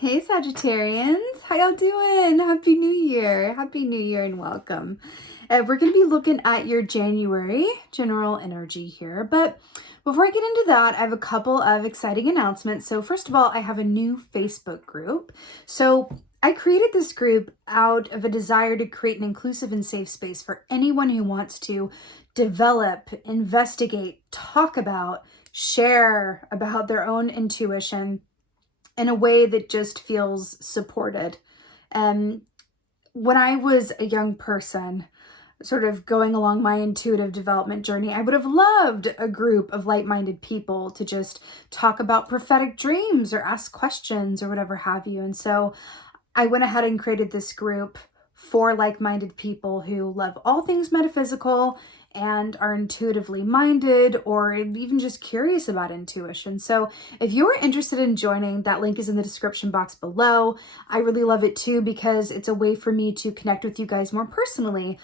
Hey Sagittarians, how y'all doing? Happy New Year. Happy New Year and welcome. We're going to be looking at your January general energy here, but before I get into that, I have a couple of exciting announcements. So first of all, I have a new Facebook group. So I created this group out of a desire to create an inclusive and safe space for anyone who wants to develop, investigate, talk about, share about their own intuition in a way that just feels supported. And when I was a young person, sort of going along my intuitive development journey, I would have loved a group of like-minded people to just talk about prophetic dreams or ask questions or whatever have you. And so I went ahead and created this group for like-minded people who love all things metaphysical and are intuitively minded or even just curious about intuition. So if you're interested in joining, that link is in the description box below. I really love it too because it's a way for me to connect with you guys more personally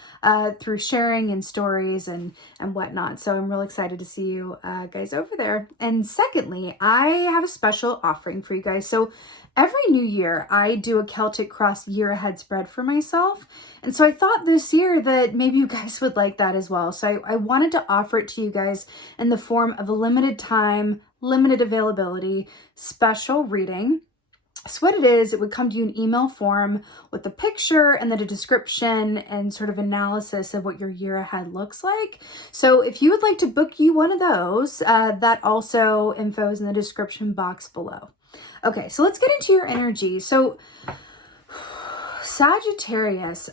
through sharing and stories and whatnot. So I'm really excited to see you guys over there. And secondly, I have a special offering for you guys. So every new year, I do a Celtic Cross year ahead spread for myself. And so I thought this year that maybe you guys would like that as well. So I wanted to offer it to you guys in the form of a limited time, limited availability, special reading. So what it is, it would come to you in email form with a picture and then a description and sort of analysis of what your year ahead looks like. So if you would like to book you one of those, that also info is in the description box below. Okay, so let's get into your energy. So Sagittarius,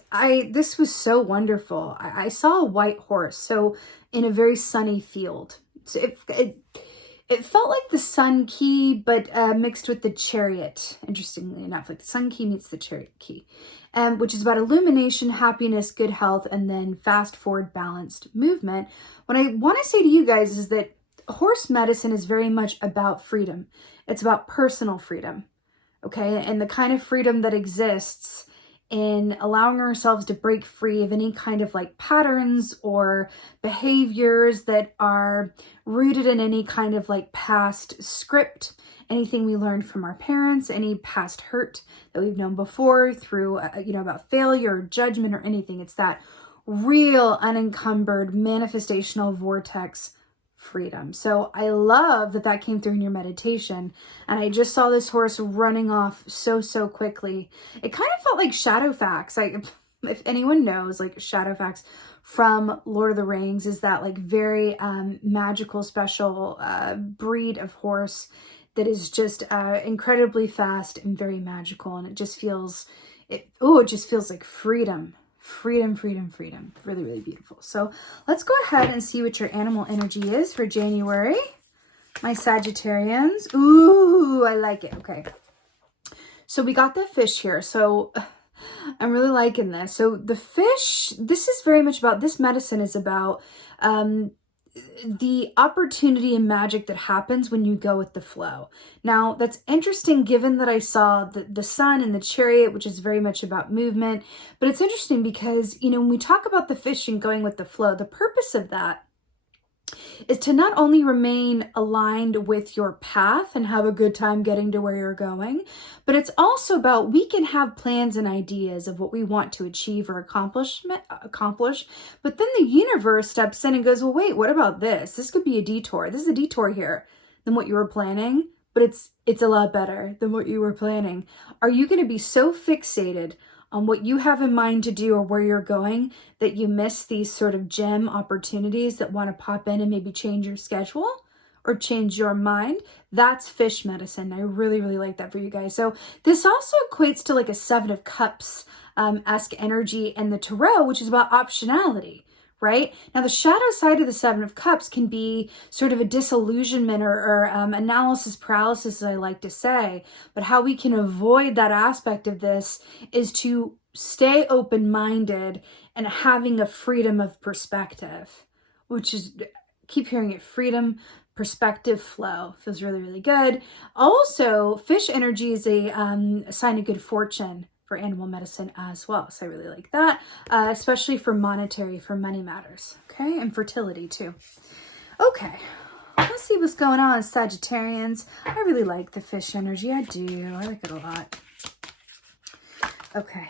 this was so wonderful. I saw a white horse, so in a very sunny field. So it felt like the sun key, but mixed with the chariot, interestingly enough. Like the sun key meets the chariot key, which is about illumination, happiness, good health, and then fast forward balanced movement. What I want to say to you guys is that horse medicine is very much about freedom. It's about personal freedom, okay? And the kind of freedom that exists in allowing ourselves to break free of any kind of like patterns or behaviors that are rooted in any kind of like past script, anything we learned from our parents, any past hurt that we've known before through, about failure or judgment or anything. It's that real unencumbered manifestational vortex freedom. So I love that that came through in your meditation. And I just saw this horse running off so quickly. It kind of felt like Shadowfax. If anyone knows, like Shadowfax from Lord of the Rings is that like very magical, special breed of horse that is just incredibly fast and very magical. And it just feels, it just feels like freedom. Freedom. Really, really beautiful. So let's go ahead and see what your animal energy is for January. My Sagittarians. Ooh, I like it. Okay. So we got the fish here. So I'm really liking this. So the fish, this is very much about, this medicine is about the opportunity and magic that happens when you go with the flow. Now, that's interesting given that I saw the sun and the chariot, which is very much about movement. But it's interesting because, when we talk about the fish and going with the flow, the purpose of that is to not only remain aligned with your path and have a good time getting to where you're going, but it's also about, we can have plans and ideas of what we want to achieve or accomplish, but then the universe steps in and goes, well, wait, what about this? This could be a detour. This is a detour here than what you were planning, but it's a lot better than what you were planning. Are you going to be so fixated on what you have in mind to do or where you're going that you miss these sort of gem opportunities that want to pop in and maybe change your schedule or change your mind? That's fish medicine. I really, really like that for you guys. So this also equates to like a 7 of Cups esque energy and the tarot, which is about optionality. Right? Now, the shadow side of the 7 of Cups can be sort of a disillusionment or analysis paralysis, as I like to say. But how we can avoid that aspect of this is to stay open-minded and having a freedom of perspective, which is, keep hearing it, freedom, perspective, flow. Feels really, really good. Also, fish energy is a sign of good fortune for animal medicine as well. So I really like that, especially for money matters, okay? And fertility too. Okay, Let's see what's going on, Sagittarians. I really like the fish energy. I do. I like it a lot. Okay.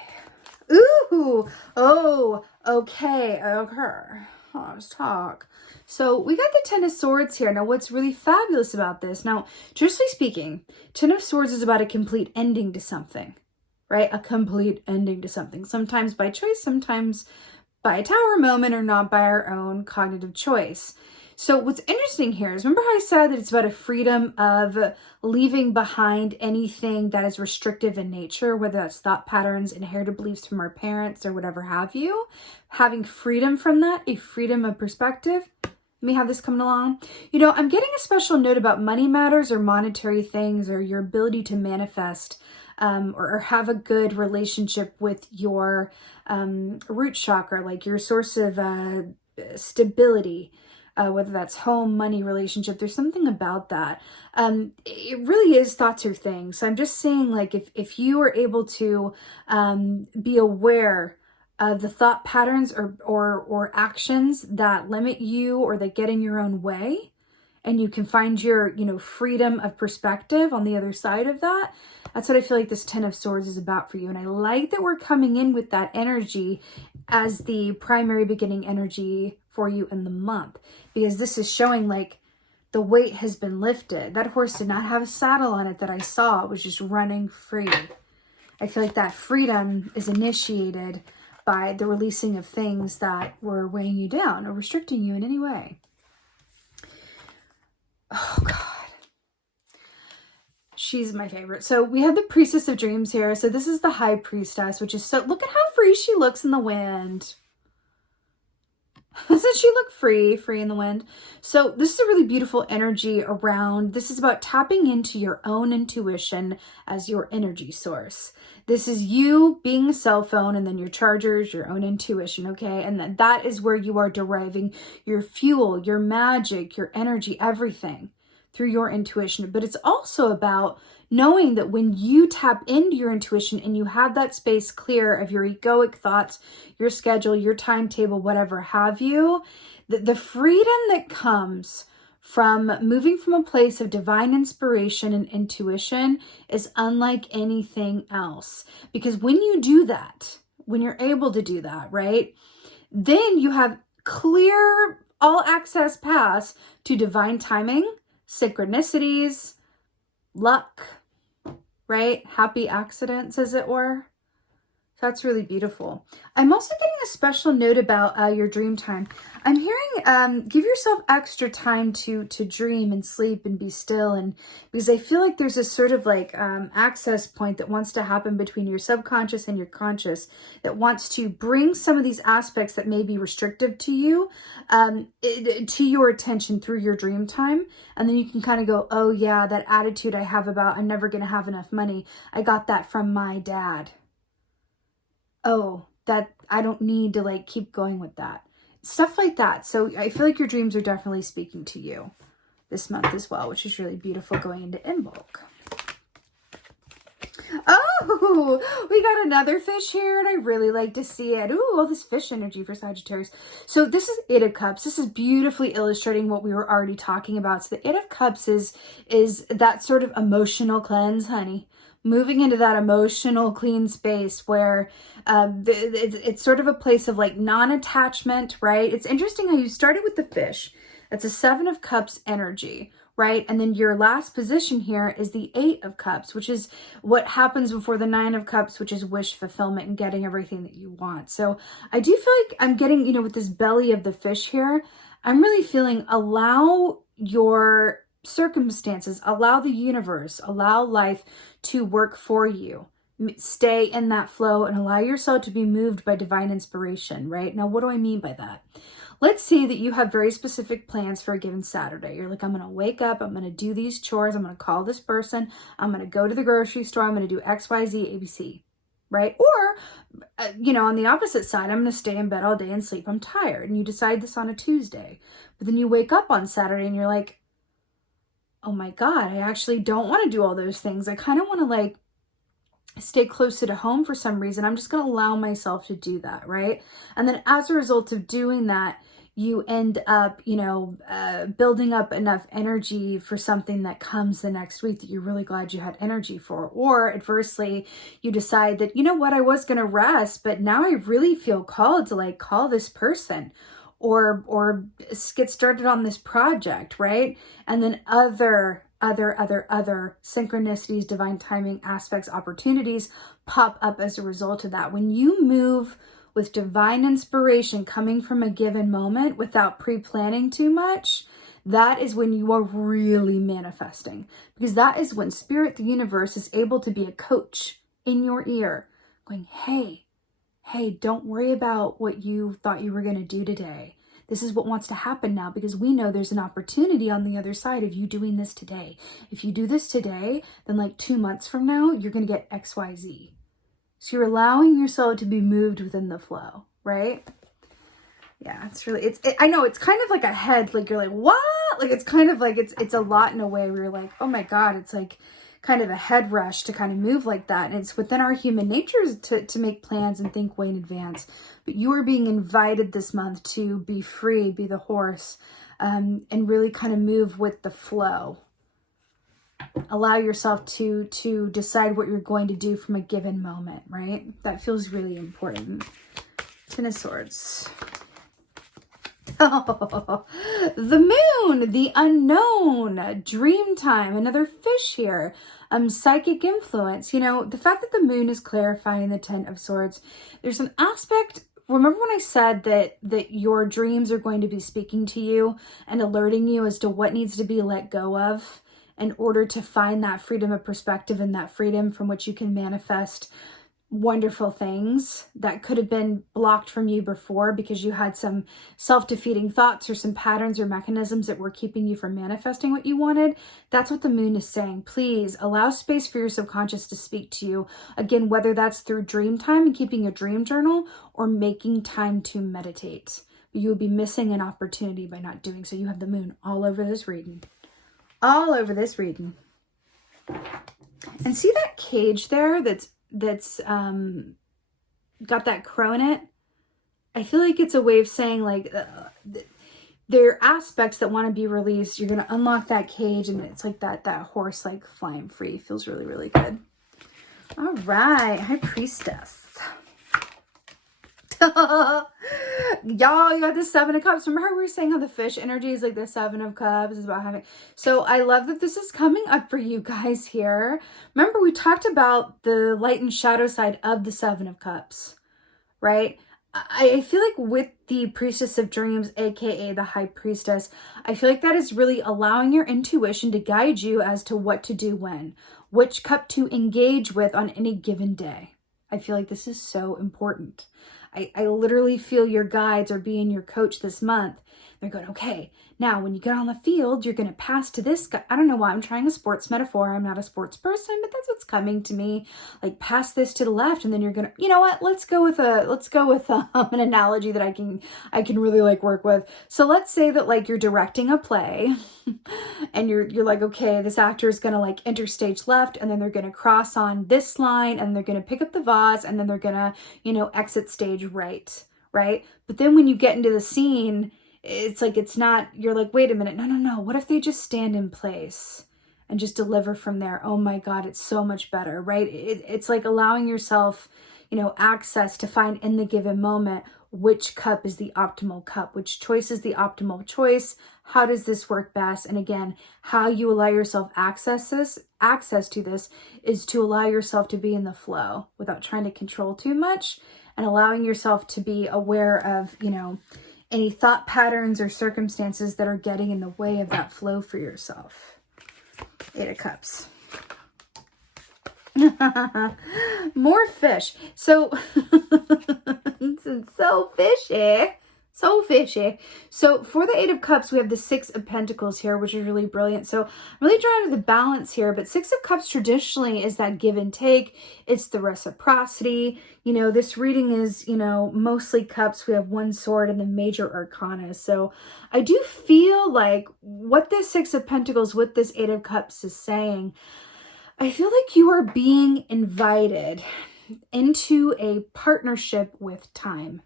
Ooh. Oh, okay. Okay. Let's talk. So we got the Ten of Swords here. Now, what's really fabulous about this, now, truthfully speaking, Ten of Swords is about a complete ending to something, right? A complete ending to something. Sometimes by choice, sometimes by a tower moment, or not by our own cognitive choice. So what's interesting here is, remember how I said that it's about a freedom of leaving behind anything that is restrictive in nature, whether that's thought patterns, inherited beliefs from our parents, or whatever have you. Having freedom from that, a freedom of perspective. Let me have this coming along. You know, I'm getting a special note about money matters or monetary things, or your ability to manifest or have a good relationship with your root chakra, like your source of stability. Whether that's home, money, relationship, there's something about that. It really is thoughts or things. So I'm just saying, like, if you are able to be aware of the thought patterns or actions that limit you or that get in your own way, and you can find your, freedom of perspective on the other side of that, that's what I feel like this Ten of Swords is about for you. And I like that we're coming in with that energy as the primary beginning energy for you in the month, because this is showing like the weight has been lifted. That horse did not have a saddle on it that I saw. It was just running free. I feel like that freedom is initiated by the releasing of things that were weighing you down or restricting you in any way. Oh, God. She's my favorite. So we have the Priestess of Dreams here. So this is the High Priestess, which is so, look at how free she looks in the wind. Doesn't she look free in the wind? So this is a really beautiful energy around, this is about tapping into your own intuition as your energy source. This is you being a cell phone, and then your chargers, your own intuition, okay? And that is where you are deriving your fuel, your magic, your energy, everything through your intuition. But it's also about knowing that when you tap into your intuition and you have that space clear of your egoic thoughts, your schedule, your timetable, whatever have you, the freedom that comes from moving from a place of divine inspiration and intuition is unlike anything else. Because when you do that, when you're able to do that, right, then you have clear all access pass to divine timing, synchronicities, luck, right? Happy accidents, as it were. That's really beautiful. I'm also getting a special note about your dream time. I'm hearing give yourself extra time to dream and sleep and be still, and because I feel like there's a sort of like access point that wants to happen between your subconscious and your conscious that wants to bring some of these aspects that may be restrictive to you to your attention through your dream time. And then you can kind of go, oh yeah, that attitude I have about I'm never going to have enough money, I got that from my dad. Oh, that I don't need to like keep going with that. Stuff like that. So I feel like your dreams are definitely speaking to you this month as well, which is really beautiful going into Imbolc. Oh, we got another fish here, and I really like to see it. Ooh, all this fish energy for Sagittarius. So this is Eight of Cups. This is beautifully illustrating what we were already talking about. So the Eight of Cups is that sort of emotional cleanse, honey. Moving into that emotional clean space where it's sort of a place of like non-attachment, right? It's interesting how you started with the fish. That's a Seven of Cups energy, right? And then your last position here is the Eight of Cups, which is what happens before the Nine of Cups, which is wish fulfillment and getting everything that you want. So I do feel like I'm getting, with this belly of the fish here, I'm really feeling allow your circumstances, allow the universe, allow life to work for you. Stay in that flow and allow yourself to be moved by divine inspiration, right? Now, what do I mean by that? Let's say that you have very specific plans for a given Saturday. You're like, I'm going to wake up, I'm going to do these chores, I'm going to call this person, I'm going to go to the grocery store, I'm going to do X, Y, Z, ABC, right? Or, on the opposite side, I'm going to stay in bed all day and sleep. I'm tired. And you decide this on a Tuesday. But then you wake up on Saturday and you're like, oh my God, I actually don't want to do all those things. I kind of want to like stay closer to home for some reason. I'm just going to allow myself to do that, right? And then as a result of doing that, you end up, building up enough energy for something that comes the next week that you're really glad you had energy for. Or adversely, you decide that, you know what, I was going to rest, but now I really feel called to like call this person or get started on this project, right? And then other synchronicities, divine timing aspects, opportunities pop up as a result of that. When you move with divine inspiration coming from a given moment without pre-planning too much, that is when you are really manifesting, because that is when spirit, the universe, is able to be a coach in your ear going, hey, don't worry about what you thought you were going to do today. This is what wants to happen now, because we know there's an opportunity on the other side of you doing this today. If you do this today, then like 2 months from now, you're going to get XYZ. So you're allowing yourself to be moved within the flow, right? Yeah, it's really, I know it's kind of like a head, like you're like, what? Like, it's kind of like, it's a lot in a way where you're like, oh my God, it's like kind of a head rush to kind of move like that. And it's within our human natures to make plans and think way in advance. But you are being invited this month to be free, be the horse, and really kind of move with the flow. Allow yourself to decide what you're going to do from a given moment, right? That feels really important. Ten of Swords. Oh, the moon, the unknown, dream time, another fish here. Psychic influence. The fact that the moon is clarifying the Ten of Swords, there's an aspect. Remember when I said that your dreams are going to be speaking to you and alerting you as to what needs to be let go of in order to find that freedom of perspective and that freedom from which you can manifest wonderful things that could have been blocked from you before because you had some self-defeating thoughts or some patterns or mechanisms that were keeping you from manifesting what you wanted. That's what the moon is saying. Please allow space for your subconscious to speak to you. Again, whether that's through dream time and keeping a dream journal or making time to meditate. You would be missing an opportunity by not doing so. You have the moon all over this reading. All over this reading. And see that cage there that's got that crow in it? I feel like it's a way of saying like there are aspects that want to be released. You're going to unlock that cage and it's like that horse like flying free. Feels really, really good. All right, High Priestess. Y'all, you got the Seven of Cups. Remember how we were saying how the fish energy is like the Seven of Cups is about having. So I love that this is coming up for you guys here. Remember we talked about the light and shadow side of the Seven of Cups, right? I feel like with the Priestess of Dreams, aka the High Priestess, I feel like that is really allowing your intuition to guide you as to what to do when, which cup to engage with on any given day. I feel like this is so important. I literally feel your guides are being your coach this month. They're going, okay, now when you get on the field, you're going to pass to this guy. I don't know why I'm trying a sports metaphor. I'm not a sports person, but that's what's coming to me. Like pass this to the left and then you're going to, you know what? Let's go with an analogy that I can really like work with. So let's say that like you're directing a play and you're like, okay, this actor is going to like enter stage left and then they're going to cross on this line and they're going to pick up the vase and then they're going to, exit stage right? But then when you get into the scene, it's like, it's not, you're like, wait a minute, no. What if they just stand in place and just deliver from there? Oh my God, it's so much better, right? It's like allowing yourself, access to find in the given moment, which cup is the optimal cup, which choice is the optimal choice. How does this work best? And again, how you allow yourself access to this is to allow yourself to be in the flow without trying to control too much and allowing yourself to be aware of, any thought patterns or circumstances that are getting in the way of that flow for yourself. Eight of Cups. More fish. So, it's so fishy. So fishy. So for the Eight of Cups, we have the Six of Pentacles here, which is really brilliant. So I'm really drawing to the balance here, but Six of Cups traditionally is that give and take. It's the reciprocity. This reading is, mostly cups. We have one sword and the major arcana. So I do feel like what this Six of Pentacles with this Eight of Cups is saying, I feel like you are being invited into a partnership with time.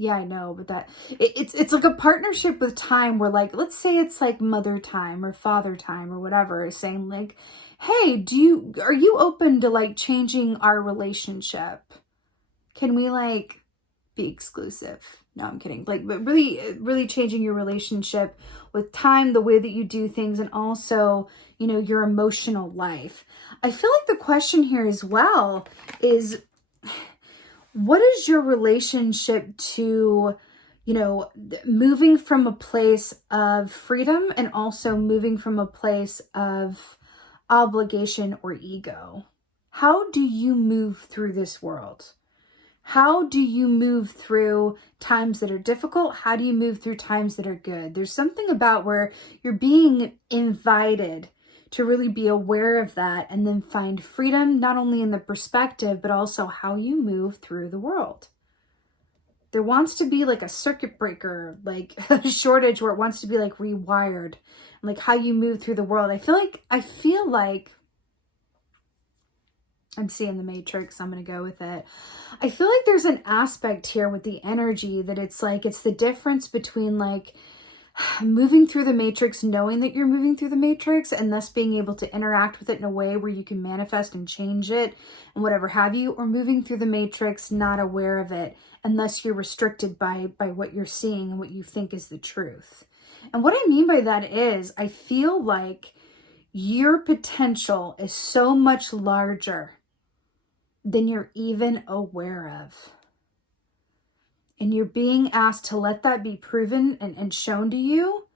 Yeah, I know, but it's like a partnership with time where, like, let's say it's like mother time or father time or whatever, is saying like, hey, are you open to like changing our relationship? Can we like be exclusive? No, I'm kidding. Like, but really changing your relationship with time, the way that you do things, and also, your emotional life. I feel like the question here as well is, what is your relationship to, moving from a place of freedom and also moving from a place of obligation or ego? How do you move through this world? How do you move through times that are difficult? How do you move through times that are good? There's something about where you're being invited to really be aware of that and then find freedom, not only in the perspective, but also how you move through the world. There wants to be like a circuit breaker, like a shortage where it wants to be like rewired, like how you move through the world. I feel like I'm seeing the Matrix. I'm going to go with it. I feel like there's an aspect here with the energy that it's the difference between like moving through the Matrix, knowing that you're moving through the Matrix, and thus being able to interact with it in a way where you can manifest and change it and whatever have you, or moving through the Matrix not aware of it, and thus you're restricted by what you're seeing and what you think is the truth. And what I mean by that is, I feel like your potential is so much larger than you're even aware of. And you're being asked to let that be proven and shown to you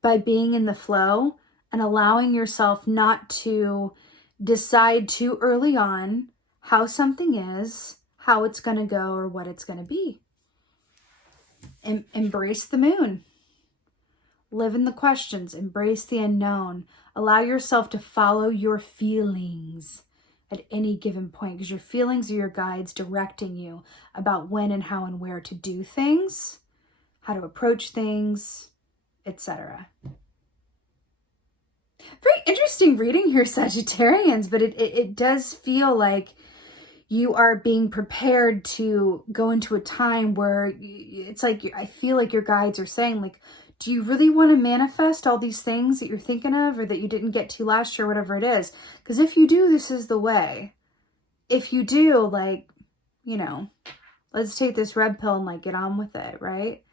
by being in the flow and allowing yourself not to decide too early on how something is, how it's going to go, or what it's going to be. Embrace the moon. Live in the questions. Embrace the unknown. Allow yourself to follow your feelings at any given point, because your feelings are your guides directing you about when and how and where to do things, how to approach things, etc. Very interesting reading here, Sagittarians, but it does feel like you are being prepared to go into a time where it's like, I feel like your guides are saying, like, do you really want to manifest all these things that you're thinking of or that you didn't get to last year, whatever it is? Because if you do, this is the way. If you do, like, let's take this red pill and like get on with it, right?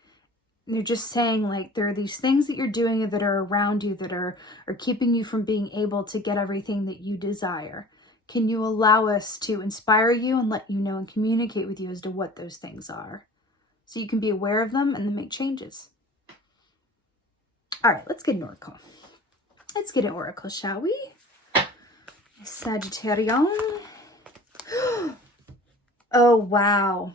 And they're just saying, like, there are these things that you're doing that are around you that are keeping you from being able to get everything that you desire. Can you allow us to inspire you and let you know and communicate with you as to what those things are, so you can be aware of them and then make changes? All right, let's get an oracle. Let's get an oracle, shall we? Sagittarian. Oh, wow.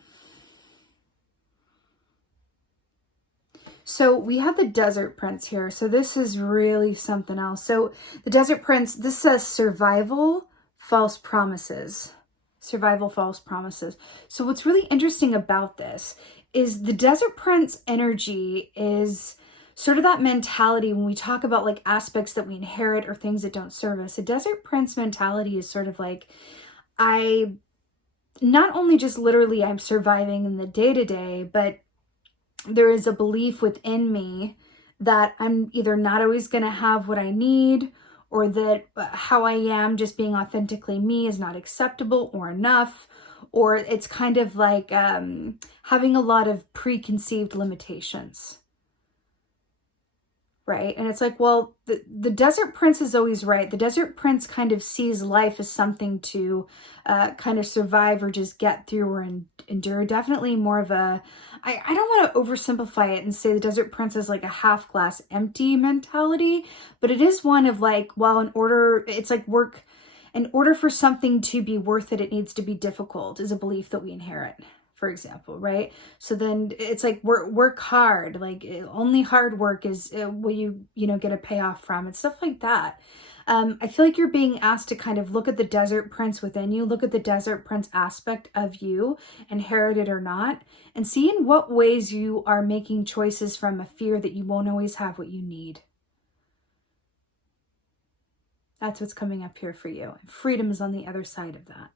So we have the Desert Prince here. So this is really something else. So the Desert Prince, this says survival, false promises. Survival, false promises. So what's really interesting about this is the Desert Prince energy is sort of that mentality when we talk about like aspects that we inherit or things that don't serve us. A Desert Prince mentality is sort of like, not only just literally I'm surviving in the day-to-day, but there is a belief within me that I'm either not always going to have what I need, or that how I am, just being authentically me, is not acceptable or enough, or it's kind of like having a lot of preconceived limitations. Right? And it's like, well, the Desert Prince is always right. The Desert Prince kind of sees life as something to kind of survive or just get through or endure. Definitely more of a, I don't want to oversimplify it and say the Desert Prince is like a half glass empty mentality, but it is one of like, well, it's like work, in order for something to be worth it, it needs to be difficult, is a belief that we inherit, for example, right? So then it's like work hard, like only hard work is what you get a payoff from, and stuff like that. I feel like you're being asked to kind of look at the Desert Prince within you, look at the Desert Prince aspect of you, inherited or not, and see in what ways you are making choices from a fear that you won't always have what you need. That's what's coming up here for you. Freedom is on the other side of that.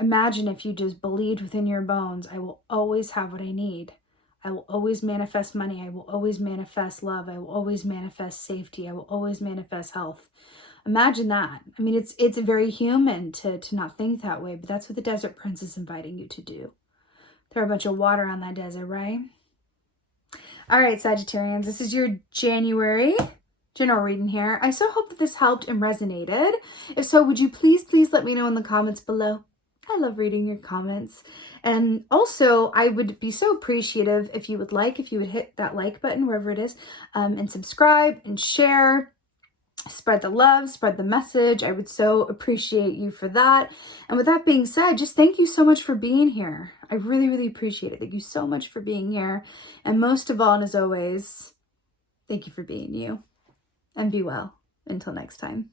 Imagine if you just believed within your bones, I will always have what I need. I will always manifest money. I will always manifest love. I will always manifest safety. I will always manifest health. Imagine that. I mean, it's very human to not think that way, but that's what the Desert Prince is inviting you to do. Throw a bunch of water on that desert, right? All right, Sagittarians, this is your January general reading here. I so hope that this helped and resonated. If so, would you please let me know in the comments below. I love reading your comments. And also, I would be so appreciative if you would hit that like button wherever it is, and subscribe and share. Spread the love, spread the message. I would so appreciate you for that. And with that being said, just thank you so much for being here. I really appreciate it. Thank you so much for being here. And most of all, and as always, thank you for being you. And be well. Until next time.